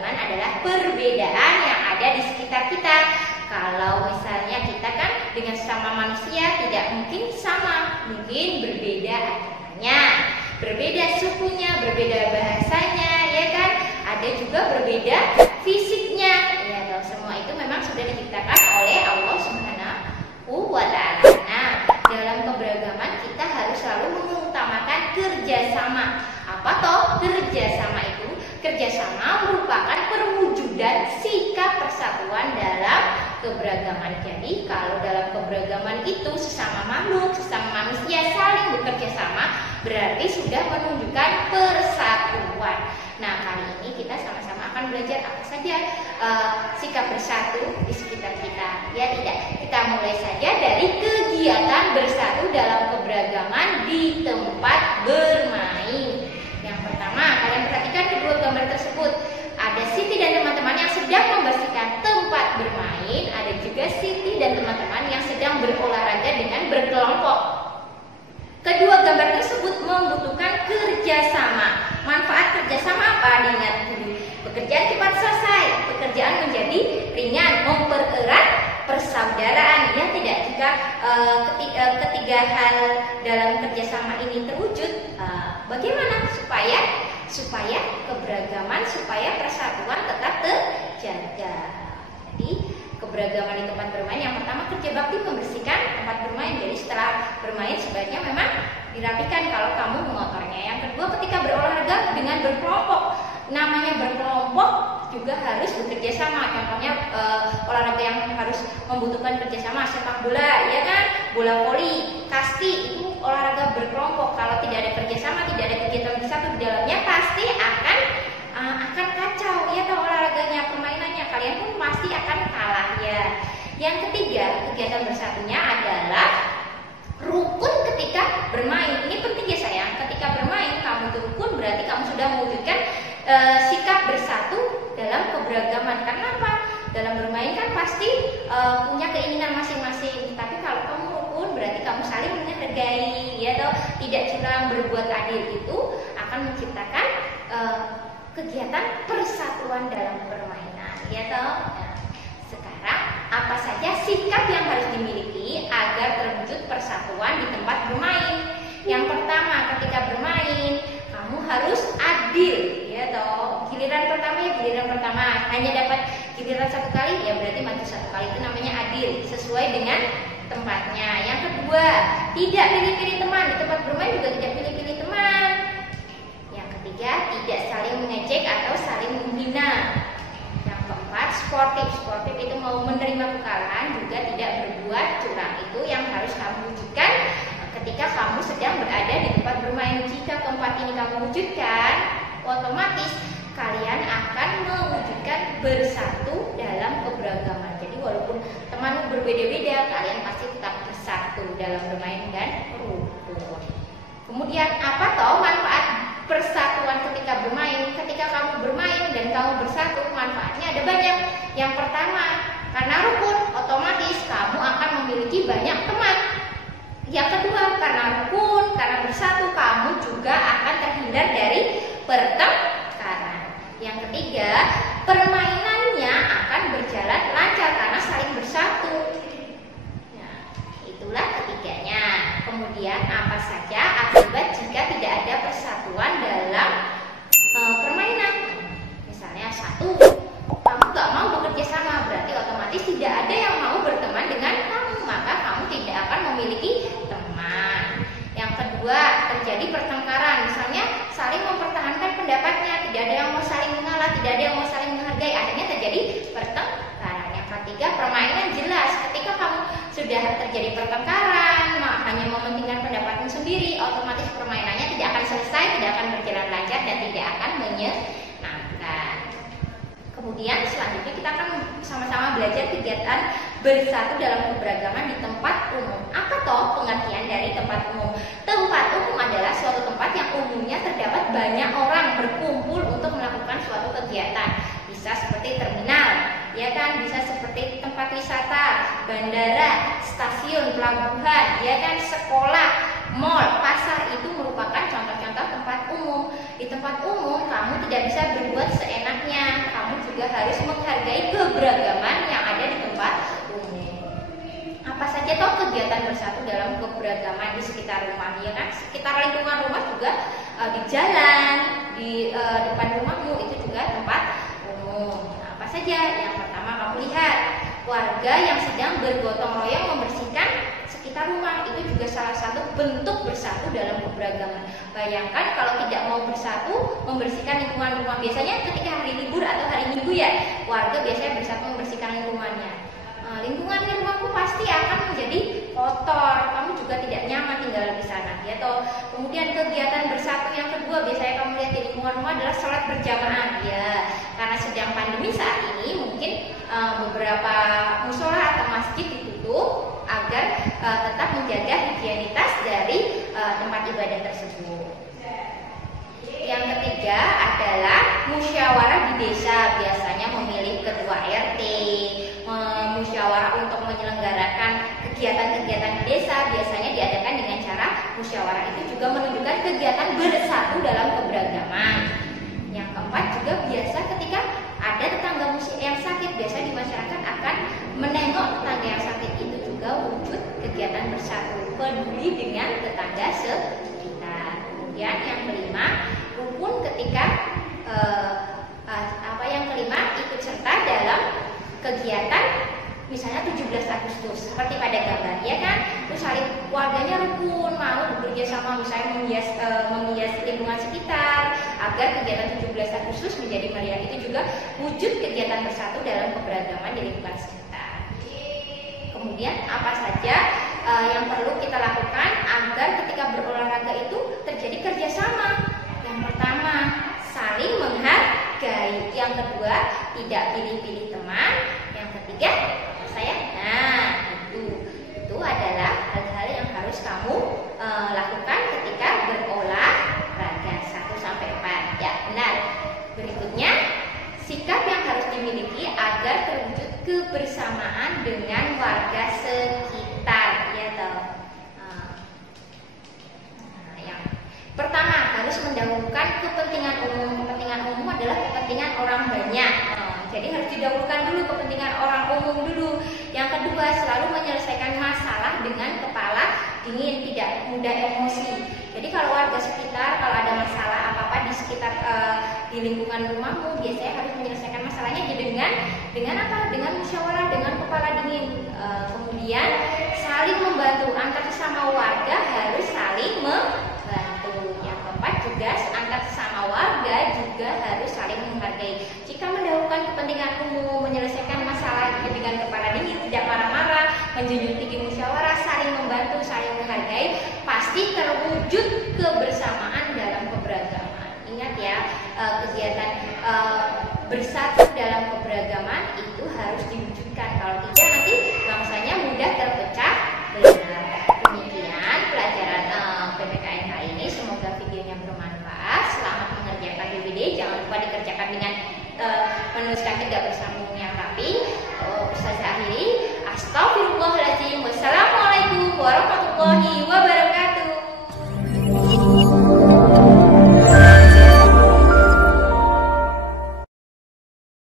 keberagaman adalah perbedaan yang ada di sekitar kita. Kalau misalnya kita kan dengan sesama manusia tidak mungkin sama, mungkin berbeda agamanya, berbeda sukunya, berbeda bahasanya, ya kan? Ada juga berbeda fisiknya. Ya, kalau semua itu memang sudah diciptakan oleh Allah Subhanahu wa Ta'ala. Nah, dalam keberagaman kita harus selalu mengutamakan kerjasama. Apa toh kerjasama itu? Kerjasama merupakan perwujudan sikap persatuan dalam keberagaman. Jadi kalau dalam keberagaman itu sesama makhluk, sesama manusia saling bekerja sama, berarti sudah menunjukkan persatuan. Nah, kali ini kita sama-sama akan belajar apa saja sikap bersatu di sekitar kita. Ya tidak, kita mulai saja dari kegiatan bersatu dalam keberagaman di tempat bermain. Yang pertama, kalian perhatikan kedua gambar tersebut. Ada Siti dan teman-teman yang sedang membersihkan tempat bermain. Ada juga Siti dan teman-teman yang sedang berolahraga dengan berkelompok. Kedua gambar tersebut membutuhkan kerjasama. Manfaat kerjasama apa? Diingat dulu. Pekerjaan cepat selesai, pekerjaan menjadi ringan, mempererat persaudaraan. Ya tidak, jika ketiga hal dalam kerjasama ini terwujud, bagaimana supaya keberagaman, supaya persatuan tetap terjaga. Jadi keberagaman di tempat bermain, yang pertama kerja bakti membersihkan tempat bermain. Jadi setelah bermain sebaiknya memang dirapikan kalau kamu mengotornya. Yang kedua, ketika berolahraga dengan berkelompok. Namanya berkelompok juga harus bekerja sama. Contohnya olahraga yang harus membutuhkan kerjasama, sepak bola, ya kan, bola voli, kasti, itu olahraga berkelompok. Kalau tidak ada kerjasama, tidak ada kegiatan bersatu di dalamnya, pasti akan kacau, ya tahu olahraganya, permainannya, kalian pun pasti akan kalah ya. Yang ketiga, kegiatan bersatunya adalah rukun ketika bermain. Ini penting ya sayang. Ketika bermain kamu itu rukun, berarti kamu sudah mewujudkan sikap bersatu dalam keberagaman. Karena apa? Dalam bermain kan pasti punya keinginan masing-masing. Tapi kalau kamu rukun, berarti kamu saling menghargai, ya toh, tidak curang, berbuat adil. Itu akan menciptakan kegiatan persatuan dalam permainan, ya toh. Nah, sekarang apa saja sikap yang harus dimiliki agar terwujud persatuan di tempat bermain? Yang pertama, ketika bermain kamu harus adil, ya toh. Giliran pertama hanya dapat giliran satu kali, ya berarti maju satu kali, itu namanya adil, sesuai dengan tempatnya. Yang kedua, tidak pilih-pilih teman. Di tempat bermain juga tidak pilih-pilih teman. Yang ketiga, tidak saling mengejek atau saling menghina. Yang keempat, sportif itu mau menerima kekalahan, juga tidak berbuat curang. Itu yang harus kamu wujudkan ketika kamu sedang berada di tempat bermain. Jika keempat ini kamu wujudkan, otomatis kalian akan mewujudkan bersatu dalam keberagaman. Jadi walaupun temanmu berbeda-beda, kalian pasti tetap bersatu dalam bermain dan rukun. Kemudian apa toh manfaat persatuan ketika bermain? Ketika kamu bermain dan kamu bersatu, manfaatnya ada banyak. Yang pertama, karena rukun, otomatis kamu akan memiliki banyak teman. Yang kedua, karena rukun, karena bersatu, kamu juga akan terhindar dari pertengkaran. Yang ketiga, permainannya akan berjalan lancar karena saling bersatu. Nah, itulah ketiganya. Kemudian apa saja akibat jika tidak ada persatuan dalam permainan? Misalnya satu, kamu gak mau bekerja sama, berarti otomatis tidak ada yang mau berteman dengan kamu, maka kamu tidak akan memiliki teman. Yang kedua, terjadi pertengkaran, misalnya saling mempertahankan pendapatnya, tidak ada yang mau saling mengalah, tidak ada yang mau saling menghargai, akhirnya terjadi pertengkaran. Yang ketiga, permainan jelas. Ketika kamu sudah terjadi pertengkaran, hanya mementingkan pendapatmu sendiri, otomatis permainannya tidak akan selesai, tidak akan berjalan lancar, dan tidak akan menyenangkan. Kemudian selanjutnya kita akan sama-sama belajar kegiatan bersatu dalam keberagaman di tempat umum. Apa toh pengertian dari tempat umum? Tempat umum adalah suatu tempat yang umumnya terdapat banyak orang berkumpul untuk melakukan suatu kegiatan. Bisa seperti terminal, ya kan, bisa seperti tempat wisata, bandara, stasiun, pelabuhan, ya kan, sekolah, mall, pasar. Itu merupakan contoh-contoh tempat umum. Di tempat umum kamu tidak bisa berbuat seenaknya, kamu keberagaman di sekitar rumah, ya kan? Sekitar lingkungan rumah juga, di jalan, di depan rumahmu itu juga tempat umum. Nah, apa saja? Yang pertama kamu lihat warga yang sedang bergotong royong membersihkan sekitar rumah, itu juga salah satu bentuk bersatu dalam keberagaman. Bayangkan kalau tidak mau bersatu membersihkan lingkungan rumah, biasanya ketika hari libur atau hari Minggu ya, warga biasanya bersatu membersihkan lingkungannya. Lingkungan di rumahku pasti akan menjadi kotor, kamu juga tidak nyaman tinggal di sana, ya toh. Kemudian kegiatan bersatu yang kedua biasanya kamu lihat di lingkungan rumah adalah sholat berjamaah, ya. Karena sedang pandemi saat ini, mungkin beberapa musola atau masjid ditutup agar tetap menjaga higienitas dari tempat ibadah tersebut. Yang ketiga adalah musyawarah di desa, biasanya memilih ketua RT, musyawarah untuk menyelenggarakan kegiatan-kegiatan di desa, biasanya diadakan dengan cara musyawarah. Itu juga menunjukkan kegiatan bersatu dalam keberagaman. Yang keempat juga biasa ketika ada tetangga yang sakit, biasa di masyarakat akan menengok tetangga yang sakit, itu juga wujud kegiatan bersatu, peduli dengan tetangga sekitar. Kemudian yang kelima, rukun ketika ikut serta dalam kegiatan misalnya 17 Agustus seperti pada gambar, ya kan? Terus saling warganya rukun mau bekerja sama, misalnya menghias lingkungan sekitar agar kegiatan 17 Agustus menjadi meriah. Itu juga wujud kegiatan bersatu dalam keberagaman di lingkungan sekitar. Kemudian apa saja yang perlu kita lakukan agar ketika berolahraga itu terjadi kerjasama? Yang pertama, saling menghargai. Yang kedua, tidak pilih-pilih teman. Yang ketiga, itu adalah hal-hal yang harus kamu lakukan ketika berolahraga 1-4. Ya, benar. Berikutnya, sikap yang harus dimiliki agar terwujud kebersamaan dengan warga sekitar, ya toh. Yang pertama, harus mendahulukan kepentingan umum. Kepentingan umum adalah kepentingan orang banyak. Jadi harus didahulukan dulu kepentingan orang umum dulu. Yang kedua, selalu menyelesaikan masalah dengan kepala dingin, tidak mudah emosi. Jadi kalau warga sekitar, kalau ada masalah apa-apa di sekitar di lingkungan rumahmu, biasanya harus menyelesaikan masalahnya dengan apa? Dengan musyawarah, dengan kepala dingin. Kemudian saling membantu, antar sesama warga harus saling membantu. Yang keempat juga antar sesama warga juga harus saling menghargai. Jika mendahulukan kepentingan umum, menyelesaikan masalah dengan kepala dingin, tidak marah-marah, menjunjung tinggi musyawarah, saling membantu, saling menghargai, pasti terwujud kebersamaan dalam keberagaman. Ingat ya, kegiatan bersatu dalam keberagaman itu harus diwujudkan. Kalau tidak, nanti bangsanya mudah terpecah belah. Demikian pelajaran PPKN kali ini. Semoga videonya bermanfaat. Selamat mengerjakan DBD. Jangan lupa dikerjakan dengan menuliskan tegak bersambung yang rapi. Ustazah akhiri, astagfirullahaladzim. Wassalamualaikum warahmatullahi wabarakatuh.